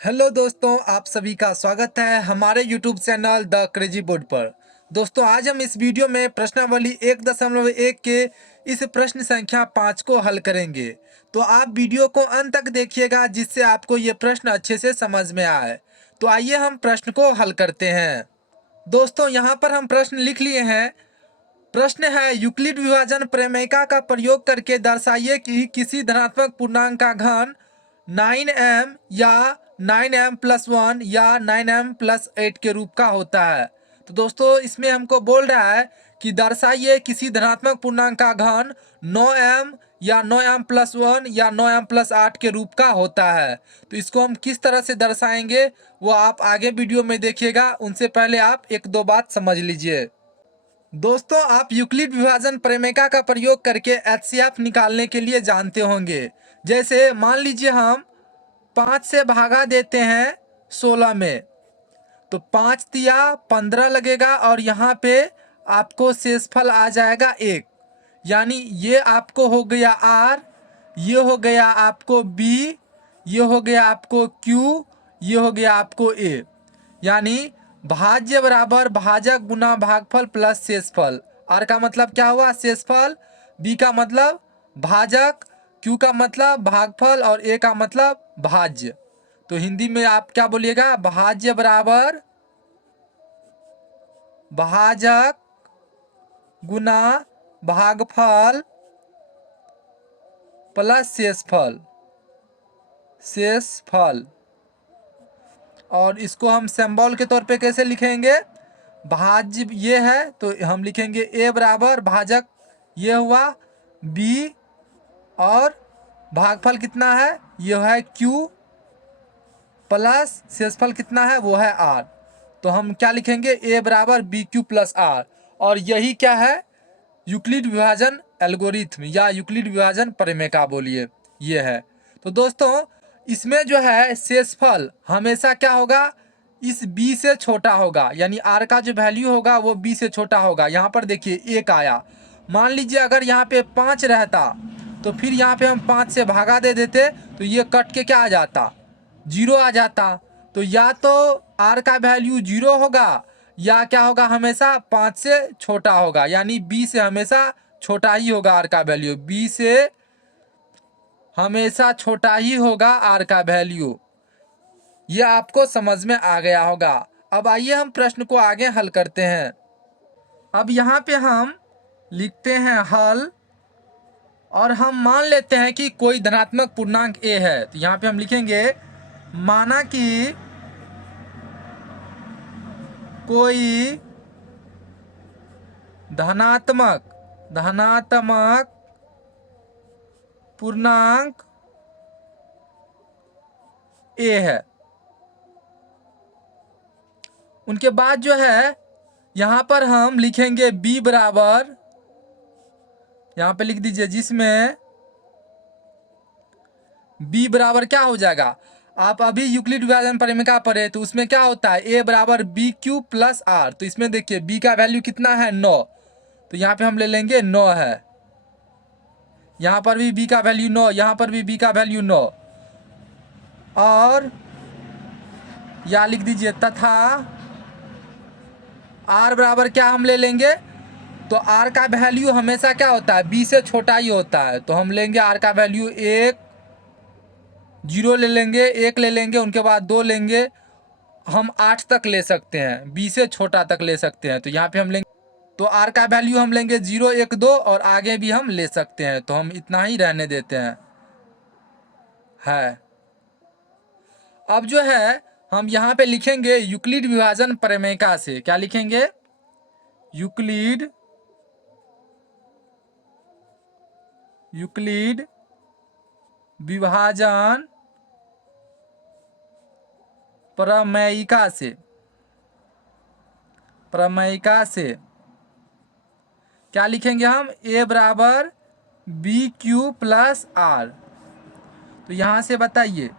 Hello दोस्तों, आप सभी का स्वागत है हमारे YouTube channel the crazy board पर। दोस्तों, आज हम इस वीडियो में प्रश्नावली 1.1 के इस प्रश्न संख्या 5 को हल करेंगे। तो आप वीडियो को अंत तक देखिएगा जिससे आपको ये प्रश्न अच्छे से समझ में आए। तो आइए हम प्रश्न को हल करते हैं। दोस्तों, यहाँ पर हम प्रश्न लिख लिए हैं। प्रश्न है, यूक्लिड विभाजन प्रमेय का प्रयोग करके दर्शाइए कि किसी धनात्मक पूर्णांक का घन 9m या 9m+1 या 9m+8 के रूप का होता है। तो दोस्तों, इसमें हमको बोल रहा है कि दर्शाइए किसी धनात्मक पूर्णांक का घन 9m या 9m+1 या 9m+8 के रूप का होता है। तो इसको हम किस तरह से दर्शाएंगे वो आप आगे वीडियो में देखिएगा। उनसे पहले आप एक दो बात समझ लीजिए। दोस्तों, आप यूक्लिड विभाजन प्रमेय का प्रयोग करके एचसीएफ निकालने के लिए जानते होंगे। जैसे मान लीजिए हम 5 से भागा देते हैं 16 में, तो 5 तिया 15 लगेगा और यहाँ पे आपको शेषफल आ जाएगा 1। यानी ये आपको हो गया R, ये हो गया आपको B, ये हो गया आपको Q, ये हो गया आपको A। यानी भाज्य बराबर भाजक गुना भागफल प्लस शेषफल। R का मतलब क्या हुआ? शेषफल। B का मतलब भाजक, Q का मतलब भागफल और A का मतलब भाज्य। तो हिंदी में आप क्या बोलिएगा? भाज्य बराबर भाजक गुना भागफल प्लस शेषफल। शेषफल। और इसको हम सिंबल के तौर पे कैसे लिखेंगे? भाज्य ये है तो हम लिखेंगे A बराबर भाजक ये हुआ B, और भागफल कितना है? ये है Q, प्लस शेषफल कितना है? वो है R। तो हम क्या लिखेंगे? A बराबर BQ+R। और यही क्या है? यूक्लिड विभाजन एल्गोरिथम या यूक्लिड विभाजन प्रमेय का बोलिए ये है। तो दोस्तों, इसमें जो है शेषफल हमेशा क्या होगा? इस b से छोटा होगा। यानी r का जो वैल्यू होगा वो b से छोटा होगा। यहाँ पर देखिए 1 आया। मान लीजिए अगर यहाँ पे 5 रहता तो फिर यहाँ पे हम 5 से भागा दे देते तो ये कट के क्या आ जाता? 0 आ जाता। तो या तो r का वैल्यू 0 होगा या क्या होगा? हमेशा 5 से छोटा होगा। यानी b से हमेशा छोटा ही होगा r का वैल्यू। b से हमेशा छोटा ही होगा r का वैल्यू। ये आपको समझ में आ गया होगा। अब आइए हम प्रश्न को आगे हल करते हैं। अब यहाँ पे हम लिखते हैं हल, और हम मान लेते हैं कि कोई धनात्मक पूर्णांक a है। तो यहाँ पे हम लिखेंगे माना कि कोई धनात्मक पूर्णांक a है। उनके बाद जो है यहाँ पर हम लिखेंगे b बराबर, यहाँ पे लिख दीजिए, जिसमें b बराबर क्या हो जाएगा? आप अभी यूक्लिड विभाजन प्रमेय का पढ़े तो उसमें क्या होता है? a बराबर BQ+R। तो इसमें देखिए b का वैल्यू कितना है? 9। तो यहाँ पे हम ले लेंगे 9 है। यहाँ पर भी b का वैल्यू 9, यहाँ पर भी b का वैल्यू 9। और या लिख दीजिए तथा r बराबर क्या हम ले लेंगे? तो r का वैल्यू हमेशा क्या होता है? b से छोटा ही होता है। तो हम लेंगे r का वैल्यू 1, 0 ले लेंगे, 1 ले लेंगे, उनके बाद 2 लेंगे। हम 8 तक ले सकते हैं, b से छोटा तक ले सकते हैं। तो यहाँ पे हम लेंगे, तो r का वैल्यू हम लेंगे 0, 1, 2 और आगे भी हम ले सकते हैं। तो हम इतना ही रहने देते हैं है। अब जो है हम यहाँ पे लिखेंगे यूक्लिड विभाजन प्रमेय से। क्या लिखेंगे? यूक्लिड विभाजन प्रमेयिका से क्या लिखेंगे हम? a बराबर BQ+R। तो यहाँ से बताइए,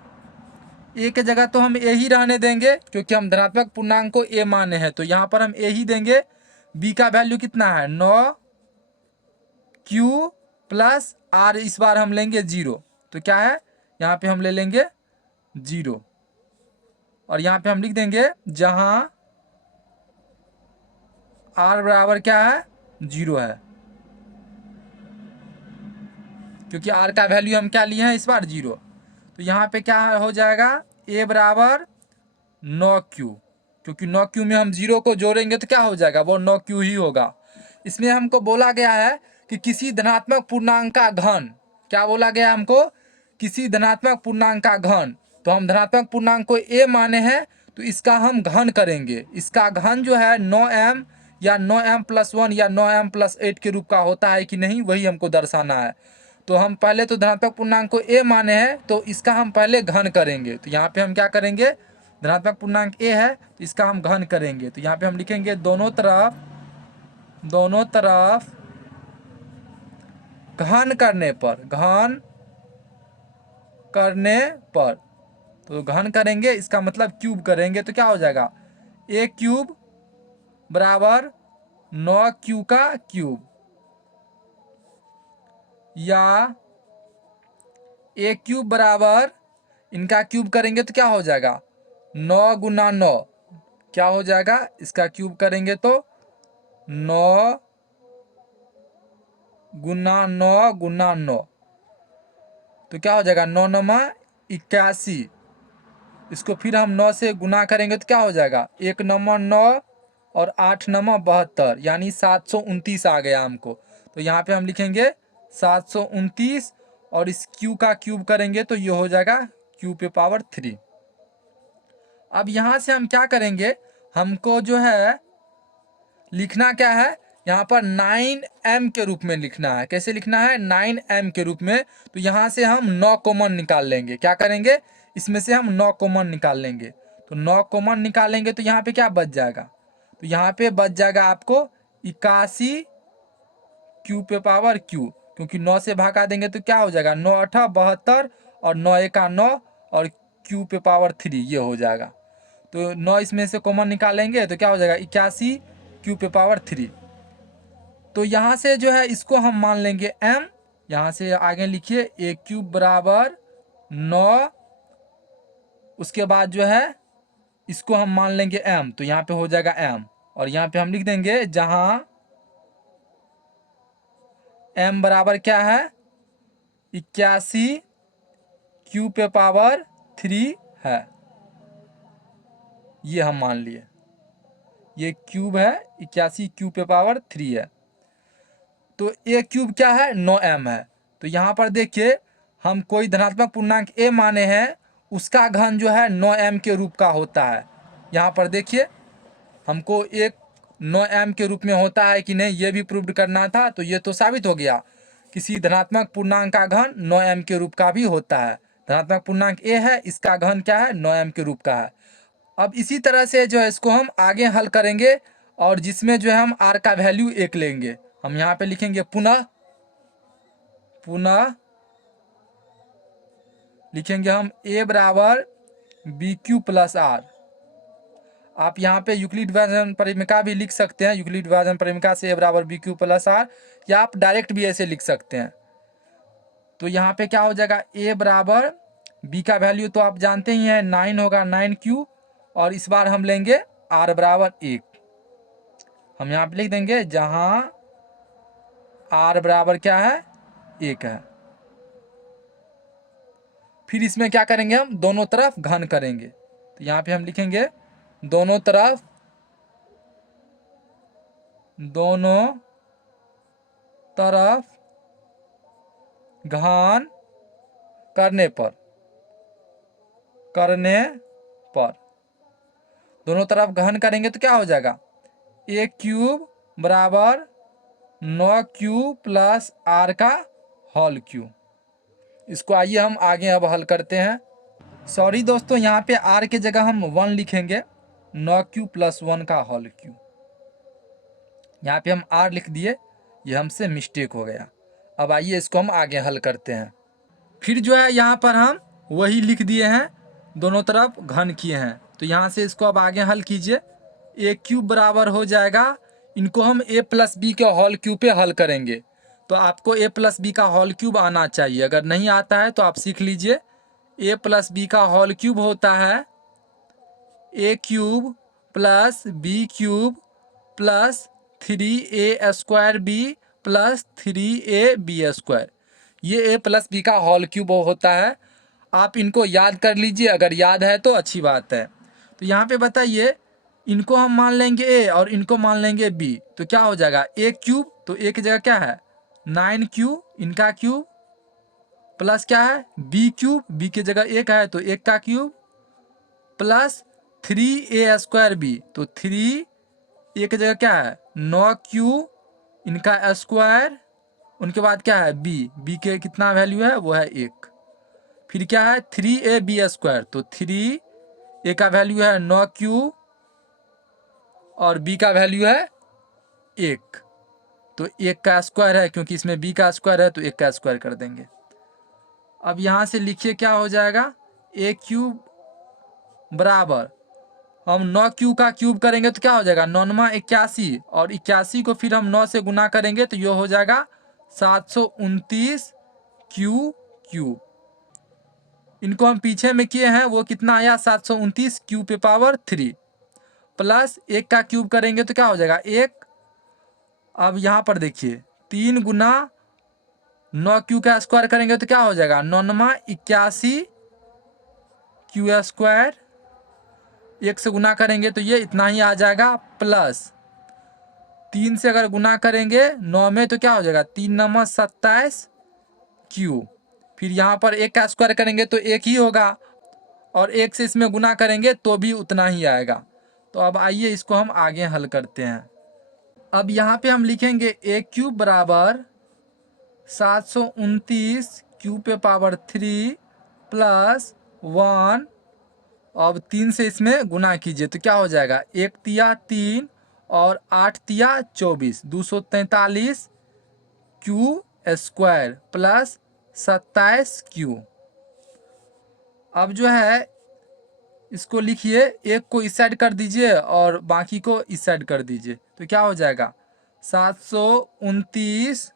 a के जगह तो हम a ही रहने देंगे क्योंकि हम धनात्मक पूर्णांक को a माने हैं। तो यहाँ पर हम a ही देंगे। b का वैल्यू कितना है? 9, Q+R इस बार हम लेंगे 0। तो क्या है? यहाँ पे हम ले लेंगे 0। और यहाँ पे हम लिख देंगे जहां r बराबर क्या है 0 है, क्योंकि r का वैल्यू हम क्या लिए हैं इस बार 0। तो यहाँ पे क्या हो जाएगा a बराबर 9q, क्योंकि 9q में हम 0 को जोड़ेंगे तो क्या हो जाएगा वो 9q ही होगा। इसमें हमको बोला गया है कि किसी धनात्मक पूर्णांक का घन, क्या बोला गया हमको, किसी धनात्मक पूर्णांक का घन। तो हम धनात्मक पूर्णांक को a माने हैं तो इसका हम घन करेंगे। इसका घन जो है 9m या 9m+1 या 9m+8 के रूप का होता है कि नहीं, वही हमको दर्शाना है। तो हम पहले तो धनात्मक पूर्णांक को a माने हैं तो इसका हम पहले घन करेंगे। तो यहाँ पे हम क्या करेंगे, धनात्मक पूर्णांक a है तो इसका हम घन करेंगे। तो यहाँ पे हम लिखेंगे दोनों तरफ घन करने पर, तो घन करेंगे इसका मतलब क्यूब करेंगे। तो क्या हो जाएगा a क्यूब बराबर 9q का क्यूब, या a क्यूब बराबर इनका क्यूब करेंगे तो क्या हो जाएगा 9 गुना 9, क्या हो जाएगा इसका क्यूब करेंगे तो 9 गुना 9 गुना 9, तो क्या हो जाएगा 9 9 81। इसको फिर हम 9 से गुना करेंगे तो क्या हो जाएगा 1 9 9 और 8 9 72, यानी 729 आ गया हमको। तो यहाँ पे हम लिखेंगे 729 और इस q का क्यूब करेंगे तो ये हो जाएगा q पे पावर 3। अब यहाँ से हम क्या करेंगे, हमको जो है लिखना क्या है, यहाँ पर 9m के रूप में लिखना है। कैसे लिखना है 9m के रूप में। तो यहाँ से हम 9 कॉमन निकाल लेंगे। क्या करेंगे, इसमें से हम 9 कॉमन निकाल लेंगे। तो 9 कॉमन निकालेंगे तो यहाँ पे क्या बच जाएगा, तो यहाँ पे बच जाएगा आपको 81 q पे पावर q, क्योंकि 9 से भागा देंगे तो क्या हो जाएगा 9 8 72 और 9 1 9 और q पे पावर 3 ये हो जाएगा। तो 9 इसमें से कॉमन निकालेंगे तो क्या हो जाएगा 81 q पे पावर 3। तो यहाँ से जो है इसको हम मान लेंगे m, यहाँ से आगे लिखिए a क्यूब बराबर 9, उसके बाद जो है इसको हम मान लेंगे m, तो यहाँ पे हो जाएगा m, और यहाँ पे हम लिख देंगे जहाँ m बराबर क्या है 81 q पे पावर 3 है, ये हम मान लिए। ये क्यूब है 81 q पे पावर 3 है। तो a क्यूब क्या है 9m है। तो यहाँ पर देखिए हम कोई धनात्मक पूर्णांक a माने हैं, उसका घन जो है 9m के रूप का होता है। यहाँ पर देखिए हमको एक 9m के रूप में होता है कि नहीं, ये भी प्रूव करना था। तो ये तो साबित हो गया किसी धनात्मक पूर्णांक का घन 9m के रूप का भी होता है। धनात्मक पूर्णांक a है, इसका घन क्या है 9m के रूप का है। अब इसी तरह से जो है इसको हम आगे हल करेंगे, और जिसमें जो है हम r का वैल्यू 1 लेंगे। हम यहाँ पे लिखेंगे पुनः लिखेंगे हम a बराबर बी क्यू प्लस आर। आप यहाँ पे यूक्लिड विभाजन परिमिका भी लिख सकते हैं, यूक्लिड विभाजन परिमिका से a बराबर बी क्यू प्लस आर, या आप डायरेक्ट भी ऐसे लिख सकते हैं। तो यहाँ पे क्या हो जाएगा a बराबर b का वैल्यू तो आप जानते ही हैं 9 होगा 9q, और इस बार हम लेंगे r बराबर 1। हम यहाँ पे लिख देंगे जहाँ r बराबर क्या है 1 है। फिर इसमें क्या करेंगे हम दोनों तरफ घन करेंगे। तो यहाँ पे हम लिखेंगे दोनों तरफ घन करने पर दोनों तरफ घन करेंगे तो क्या हो जाएगा a क्यूब बराबर 9q प्लस r का होल क्यूब। इसको आइए हम आगे अब हल करते हैं। सॉरी दोस्तों, यहाँ पे r के जगह हम 1 लिखेंगे, 9q प्लस 1 का होल क्यूब। यहाँ पे हम r लिख दिए, ये हमसे मिस्टेक हो गया। अब आइए इसको हम आगे हल करते हैं। फिर जो है यहाँ पर हम वही लिख दिए हैं, दोनों तरफ घन किए हैं। तो यहाँ से इसको अब आगे हल कीजिए। a क्यूब बराबर हो जाएगा, इनको हम a प्लस बी के होल क्यूब पे हल करेंगे। तो आपको a प्लस बी का होल क्यूब आना चाहिए, अगर नहीं आता है तो आप सीख लीजिए। a प्लस बी का होल क्यूब होता है A cube plus B cube plus 3a² b plus 3ab²। ये a प्लस b का होल क्यूब होता है। आप इनको याद कर लीजिए, अगर याद है तो अच्छी बात है। तो यहाँ पे बताइए, इनको हम मान लेंगे a और इनको मान लेंगे b, तो क्या हो जाएगा a क्यूब, तो a की जगह क्या है 9 इनका क्यूब, प्लस क्या है b क्यूब, b की जगह 1 है तो 1 का क्यूब, प्लस 3a²b, तो 3 a की जगह क्या है 9 इनका स्क्वायर, उनके बाद क्या है b के कितना वैल्यू है वो है 1, फिर क्या है 3ab², तो 3a का वैल्यू है 9 और b का वैल्यू है 1, तो 1 का स्क्वायर है, क्योंकि इसमें b का स्क्वायर है तो 1 का स्क्वायर कर देंगे। अब यहाँ से लिखिए क्या हो जाएगा a क्यूब बराबर, हम 9 का क्यूब करेंगे तो क्या हो जाएगा 9×9 = 81, और 81 को फिर हम 9 से गुना करेंगे तो ये हो जाएगा 729 क्यूब। इनको हम पीछे में किए हैं, वो कितना आया 729 Q⁻³ प्लस 1 का क्यूब करेंगे तो क्या हो जाएगा 1। अब यहाँ पर देखिए 3 गुना 9 का स्क्वायर करेंगे तो क्या हो जाएगा 9×9 = 81 Q², 1 से गुना करेंगे तो ये इतना ही आ जाएगा, प्लस 3 से अगर गुना करेंगे 9 में तो क्या हो जाएगा 3×9 = 27 Q, फिर यहाँ पर 1 का स्क्वायर करेंगे तो 1 ही होगा, और 1 से इसमें गुना करेंगे तो भी उतना ही आएगा। तो अब आइए इसको हम आगे हल करते हैं। अब यहाँ पे हम लिखेंगे a क्यूब बराबर 729 Q⁻³ प्लस 1, अब 3 से इसमें गुना कीजिए तो क्या हो जाएगा 1 तिया 3 और 8 तिया 24, 243 Q² प्लस 27 Q। अब जो है इसको लिखिए, एक को इस साइड कर दीजिए और बाकी को इस साइड कर दीजिए, तो क्या हो जाएगा 729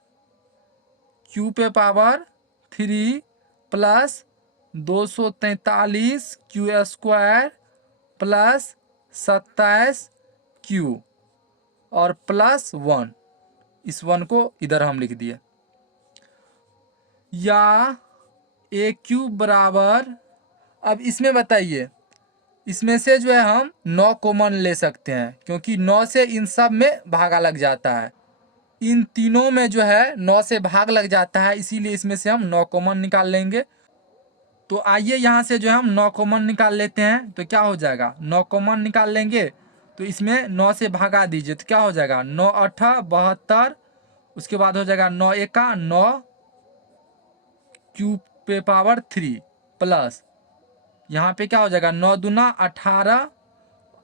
Q⁻³ plus 243 Q² plus 27 Q और प्लस 1, इस 1 को इधर हम लिख दिए, या a क्यूब बराबर, अब इसमें बताइए, इसमें से जो है हम 9 कॉमन ले सकते हैं, क्योंकि 9 से इन सब में भागा लग जाता है, इन तीनों में जो है 9 से भाग लग जाता है, इसीलिए इसमें से हम 9 कॉमन निकाल लेंगे। तो आइए यहाँ से जो है हम 9 कॉमन निकाल लेते हैं, तो क्या हो जाएगा 9 कॉमन निकाल लेंगे तो इसमें 9 से भागा दीजिए तो क्या हो जाएगा 9×8 = 72, उसके बाद हो जाएगा 9×1 = 9 Q⁻³ प्लस यहाँ पे क्या हो जाएगा 9×2 = 18,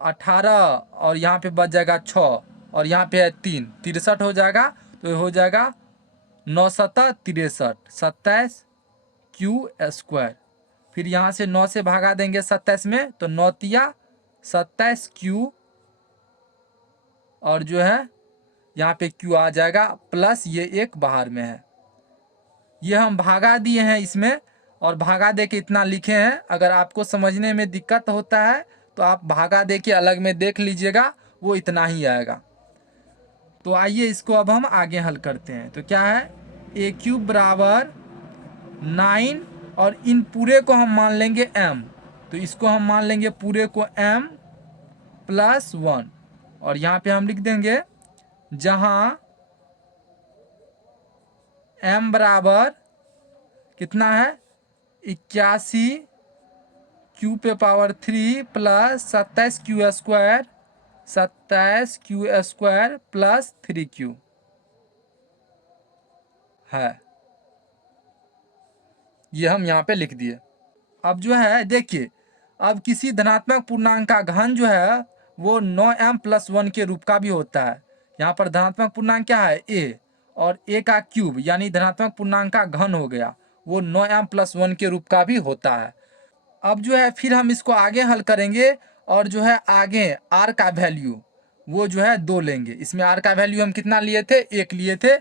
18 और यहाँ पे बच जाएगा 6 और यहाँ पे है 3, 63 हो जाएगा, तो हो जाएगा 9×7 = 63, 27 Q²। फिर यहाँ से 9 से भागा देंगे 27 में तो 9 तिया 27 Q, और जो है यहाँ पे Q आ जाएगा, प्लस ये एक बाहर में है, ये हम भागा दिए हैं इसमें, और भागा दे के इतना लिखे हैं। अगर आपको समझने में दिक्कत होता है तो आप भागा दे के अलग में देख लीजिएगा, वो इतना ही आएगा। तो आइए इसको अब हम आगे हल करते हैं। तो क्या है a क्यूब बराबर 9, और इन पूरे को हम मान लेंगे m, तो इसको हम मान लेंगे पूरे को m प्लस 1, और यहाँ पे हम लिख देंगे जहाँ m बराबर कितना है 81 Q⁻³ plus 27 Q² 27 Q² plus 3Q है, ये हम यहाँ पे लिख दिए। अब जो है देखिए, अब किसी धनात्मक पूर्णांक का घन जो है वो 9m + 1 के रूप का भी होता है। यहाँ पर धनात्मक पूर्णांक क्या है a, और a का क्यूब यानी धनात्मक पूर्णांक का घन हो गया, वो 9m + 1 के रूप का भी होता है। अब जो है फिर हम इसको आगे हल करेंगे, और जो है आगे r का वैल्यू वो जो है 2 लेंगे। इसमें r का वैल्यू हम कितना लिए थे 1 लिए थे,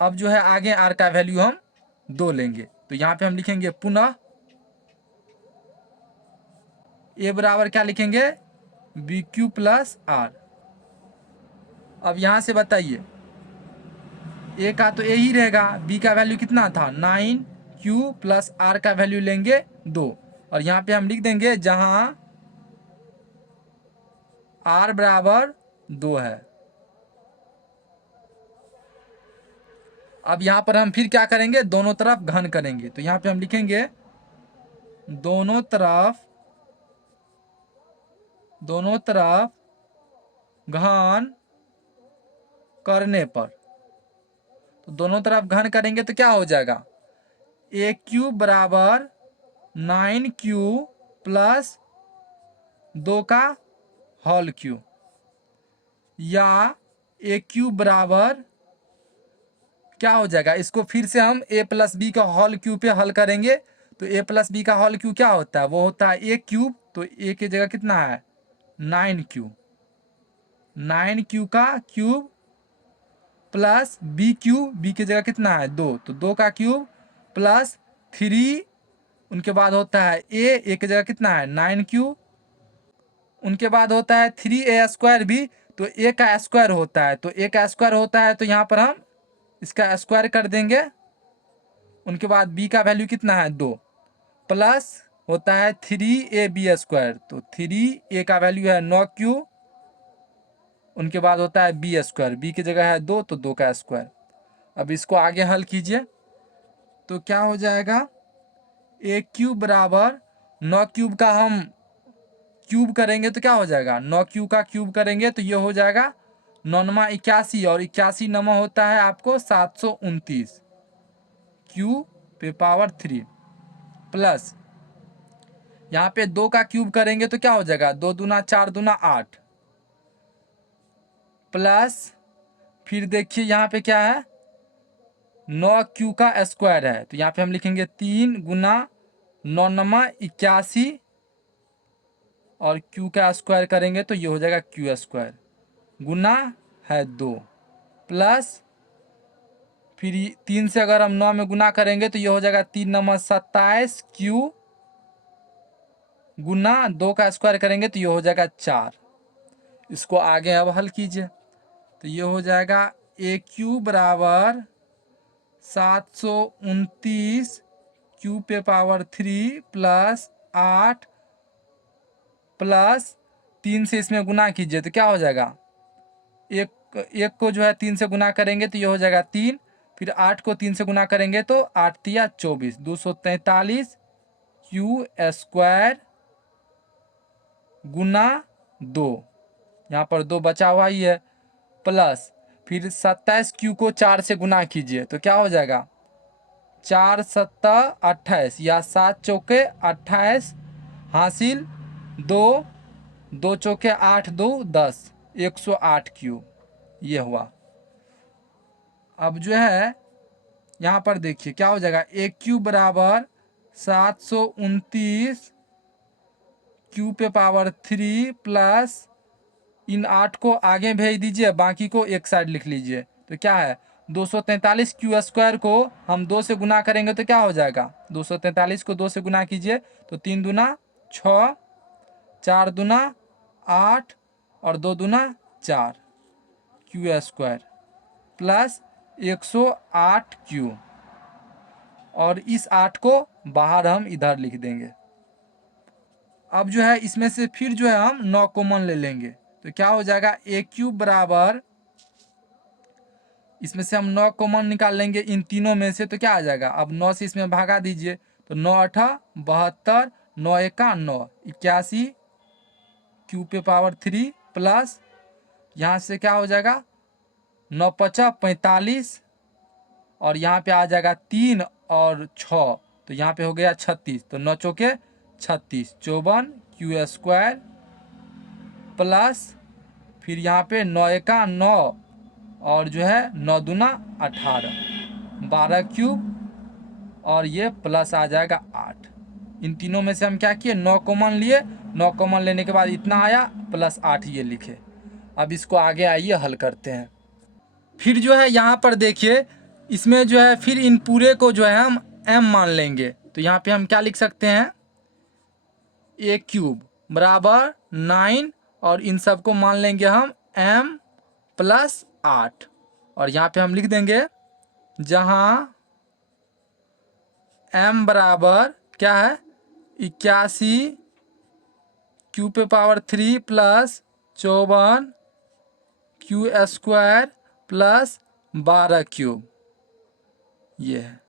अब जो है आगे r का वैल्यू हम 2 लेंगे। तो यहाँ पे हम लिखेंगे पुनः a बराबर क्या लिखेंगे बी क्यूब प्लस आर। अब यहाँ से बताइए, ए का तो ए ही रहेगा, बी का वैल्यू कितना था 9 क्यू प्लस आर का वैल्यू लेंगे 2, और यहाँ पे हम लिख देंगे जहाँ आर बराबर 2 है। अब यहाँ पर हम फिर क्या करेंगे, दोनों तरफ घन करेंगे। तो यहाँ पे हम लिखेंगे दोनों तरफ घन करने पर, तो दोनों तरफ घन करेंगे तो क्या हो जाएगा, ए क्यूब बराबर 9 क्यू प्लस 2 का होल क्यूब, या ए क्यूब बराबर क्या हो जाएगा, इसको फिर से हम ए प्लस बी का होल क्यूब पे हल करेंगे। तो ए प्लस बी का होल क्यूब क्या होता है, वो होता है ए क्यूब, तो ए की जगह कितना है 9 क्यूब, 9 क्यू का cube plus B cube, B की जगह कितना है 2, तो 2 का क्यूब प्लस 3, उनके बाद होता है ए की जगह कितना है 9 क्यूब, उनके बाद होता है 3a स्क्वायर भी, तो ए का स्क्वायर होता है, तो ए का स्क्वायर होता है तो यहाँ पर हम इसका स्क्वायर कर देंगे। उनके बाद बी का वैल्यू कितना है 2, प्लस होता है 3ab स्क्वायर, तो 3a का वैल्यू है 9 क्यू, उनके बाद होता है बी स्क्वायर, बी की जगह है 2 तो 2 का स्क्वायर। अब इसको आगे हल कीजिए तो क्या हो जाएगा, ए क्यूब बराबर 9 क्यूब का हम क्यूब करेंगे तो क्या हो जाएगा, 9 क्यूब का क्यूब करेंगे तो ये हो जाएगा 9 81, और 81 नमा होता है आपको 729 क्यू पे पावर 3, प्लस यहाँ पे 2 का क्यूब करेंगे तो क्या हो जाएगा, 2 दूना 4 दूना 8, प्लस फिर देखिए यहाँ पे क्या है 9 क्यू का स्क्वायर है, तो यहाँ पे हम लिखेंगे 3 गुना 9 नमा 81, और क्यू का स्क्वायर करेंगे तो ये हो जाएगा क्यू स्क्वायर, गुना है 2, प्लस फिर 3 से अगर हम 9 में गुना करेंगे तो ये हो जाएगा 3 नमा 27 क्यू, गुना 2 का स्क्वायर करेंगे तो ये हो जाएगा 4। इसको आगे अब हल कीजिए तो ये हो जाएगा ए क्यू बराबर 729 क्यू पे पावर 3 प्लस 8, प्लस 3 से इसमें गुना कीजिए तो क्या हो जाएगा, एक को जो है 3 से गुना करेंगे तो ये हो जाएगा 3, फिर 8 को 3 से गुना करेंगे तो 8 तिया 24, 243 क्यू स्क्वायर गुना 2, यहाँ पर 2 बचा हुआ ही है, प्लस फिर 27 क्यू को 4 से गुना कीजिए तो क्या हो जाएगा 4 सत्ता 28, या 7 चौके 28 हासिल 2, 2 चौके 8 2 10, 108 क्यू ये हुआ। अब जो है यहाँ पर देखिए क्या हो जाएगा, ए क्यू बराबर 729 क्यू पे पावर 3 प्लस इन 8 को आगे भेज दीजिए, बाकी को एक साइड लिख लीजिए, तो क्या है 243 क्यू स्क्वायर को हम 2 से गुना करेंगे तो क्या हो जाएगा, 243 को 2 से गुना कीजिए तो 3 दूना 6, 4 दूना 8 और 2 दूना 4 क्यू स्क्वायर प्लस 108 क्यू, और इस 8 को बाहर हम इधर लिख देंगे। अब जो है इसमें से फिर जो है हम 9 कॉमन ले लेंगे तो क्या हो जाएगा, ए क्यूब बराबर, इसमें से हम 9 कॉमन निकाल लेंगे इन तीनों में से तो क्या आ जाएगा, अब 9 से इसमें भागा दीजिए तो 9 8 72, 9 एका 9 81 क्यू पे पावर 3, प्लस यहाँ से क्या हो जाएगा 9 पचा 45, और यहाँ पे आ जाएगा 3 और 6 तो यहाँ पे हो गया 36, तो 9 चौके 36 54 क्यू स्क्वायर, प्लस फिर यहाँ पे 9 एका 9 और जो है 9 दूना 18 12 क्यूब, और ये प्लस आ जाएगा 8। इन तीनों में से हम क्या किए 9 कॉमन लिए, 9 कॉमन लेने के बाद इतना आया प्लस 8 ये लिखे। अब इसको आगे आइए हल करते हैं। फिर जो है यहाँ पर देखिए इसमें जो है फिर इन पूरे को जो है हम m मान लेंगे, तो यहाँ पे हम क्या लिख सकते हैं, ए क्यूब बराबर 9 और इन सबको मान लेंगे हम m+8 और यहाँ पे हम लिख देंगे जहाँ m बराबर क्या है 81 क्यू पे power 3 plus 54 Q square plus 12 cube, ये है।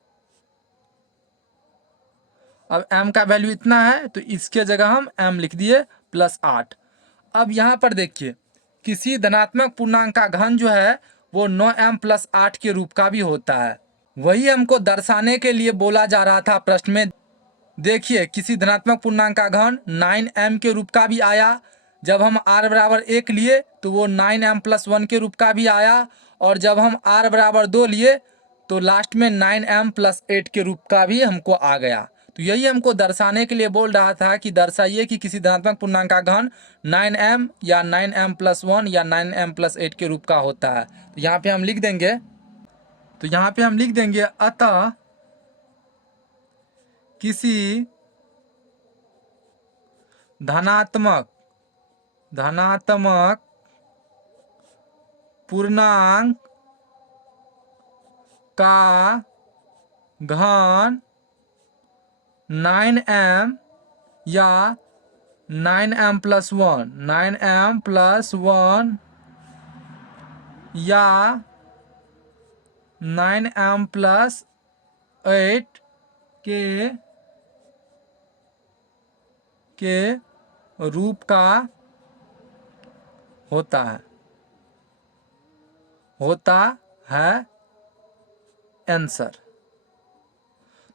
अब m का वैल्यू इतना है तो इसके जगह हम m लिख दिए +8। अब यहाँ पर देखिए किसी धनात्मक पूर्णांक का घन जो है वो 9m+8 के रूप का भी होता है। वही हमको दर्शाने के लिए बोला जा रहा था प्रश्न में। देखिए किसी धनात्मक पूर्णांक का घन 9m के रूप का भी आया, जब हम r बराबर 1 लिए तो वो 9m+1 के रूप का भी आया, और जब हम r बराबर 2 लिए तो लास्ट में 9m+8 के रूप का भी हमको आ गया। तो यही हमको दर्शाने के लिए बोल रहा था कि दर्शाइए कि किसी धनात्मक पूर्णांक का घन 9m या 9m+1 या 9m+8 के रूप का होता है। तो यहाँ पे हम लिख देंगे अतः किसी धनात्मक पूर्णांक का घन 9m या 9m+1 या 9m+8 के रूप का होता है आंसर।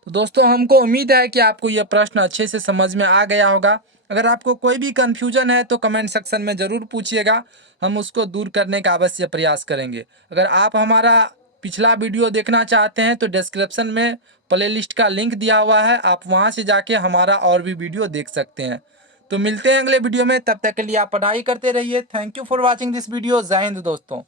तो दोस्तों हमको उम्मीद है कि आपको यह प्रश्न अच्छे से समझ में आ गया होगा। अगर आपको कोई भी कन्फ्यूजन है तो कमेंट सेक्शन में ज़रूर पूछिएगा, हम उसको दूर करने का अवश्य प्रयास करेंगे। अगर आप हमारा पिछला वीडियो देखना चाहते हैं तो डिस्क्रिप्शन में प्लेलिस्ट का लिंक दिया हुआ है, आप वहां से जाके हमारा और भी वीडियो देख सकते हैं। तो मिलते हैं अगले वीडियो में, तब तक के लिए आप पढ़ाई करते रहिए। Thank you for watching this video. जय हिंद दोस्तों।